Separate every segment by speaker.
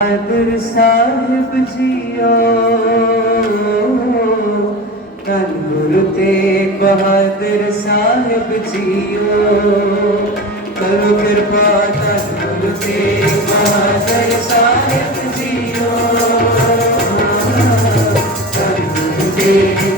Speaker 1: ਗੁਰ ਸਾਹਿਬ ਜੀਓ, ਧੰਨ ਗੁਰੂ ਤੇਗ ਬਹਾਦਰ ਸਾਹਿਬ ਜੀਓ। ਕਰੋ ਕਿਰਪਾ ਧੰਨ ਗੁਰੂ ਤੇਗ ਬਹਾਦਰ ਸਾਹਿਬ ਜੀਓ। ਧੰਨ Guru Tegh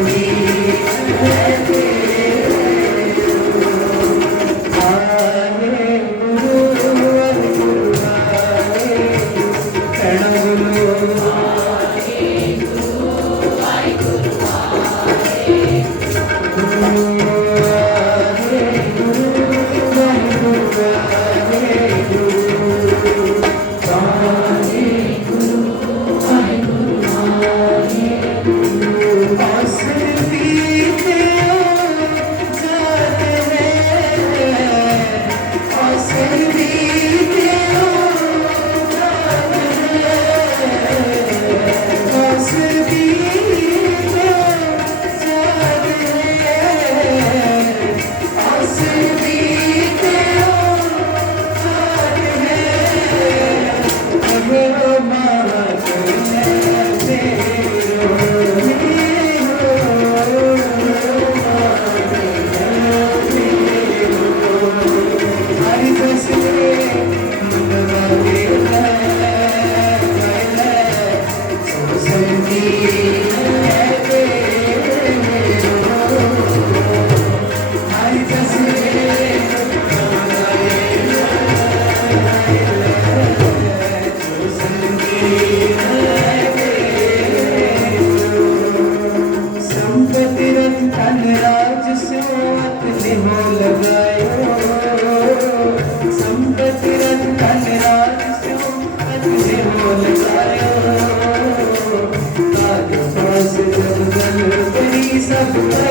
Speaker 1: Thank you.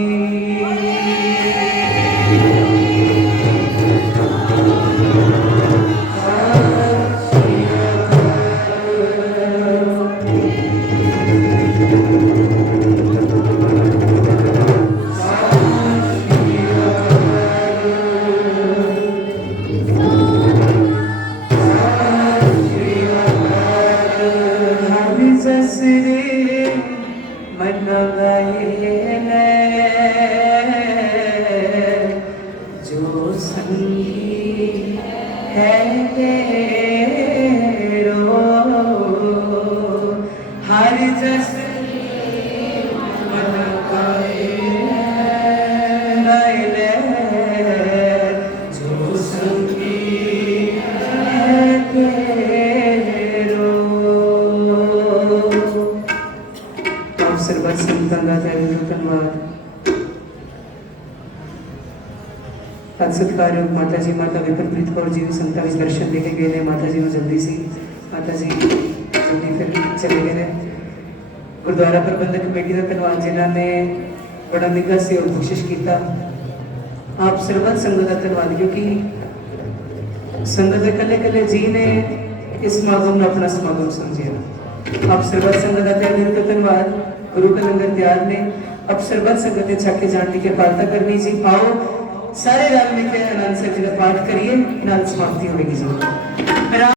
Speaker 1: Amen. संगी है ਸਤਿਕਾਰਯੋਗ ਮਾਤਾ ਜੀ ਮਾਤਾ ਵਿਪਨਪ੍ਰੀਤ ਕੌਰ ਜੀ ਵੀ ਸੰਗਤਾਂ ਵਿੱਚ ਦਰਸ਼ਨ ਦੇ ਕੇ ਗਏ ਨੇ ਮਾਤਾ ਜੀ ਨੂੰ ਜਲਦੀ ਸੀ ਮਾਤਾ ਜੀ ਜਲਦੀ ਫਿਰ ਚਲੇ ਗਏ ਨੇ ਗੁਰਦੁਆਰਾ ਪ੍ਰਬੰਧਕ ਕਮੇਟੀ ਦਾ ਧੰਨਵਾਦ ਜਿਨ੍ਹਾਂ ਨੇ ਬੜਾ ਨਿੱਘਾ ਸਹਿਯੋਗ ਬਖਸ਼ਿਸ਼ ਕੀਤਾ ਆਪ ਸਰਬੱਤ ਸੰਗਤ ਦਾ ਧੰਨਵਾਦ ਕਿਉਂਕਿ ਸੰਗਤ ਦੇ ਕੱਲੇ ਕੱਲੇ ਜੀ ਨੇ ਇਸ ਸਮਾਗਮ ਨੂੰ ਆਪਣਾ ਸਮਾਗਮ ਸਮਝਿਆ ਆਪ ਸਰਬੱਤ ਸੰਗਤ ਦਾ ਤਹਿ ਦਿਲ ਤੋਂ ਧੰਨਵਾਦ ਗੁਰੂ ਕਾ ਲੰਗਰ ਤਿਆਰ ਨੇ ਆਪ ਸਰਬੱਤ ਸੰਗਤ ਦੇ ਛੱਕੇ ਜਾਣ ਦੀ ਕਿਰਪਾਲਤਾ ਕਰਨੀ ਜੀ ਆਓ ਸਾਰੇ ਰਲ ਮਿਲ ਕੇ ਆਨੰਦ ਸਾਹਿਬ ਜੀ ਦਾ ਪਾਠ ਕਰੀਏ ਨਾਲ ਸਮਾਪਤੀ ਹੋਵੇਗੀ ਜੀ ਮੇਰਾ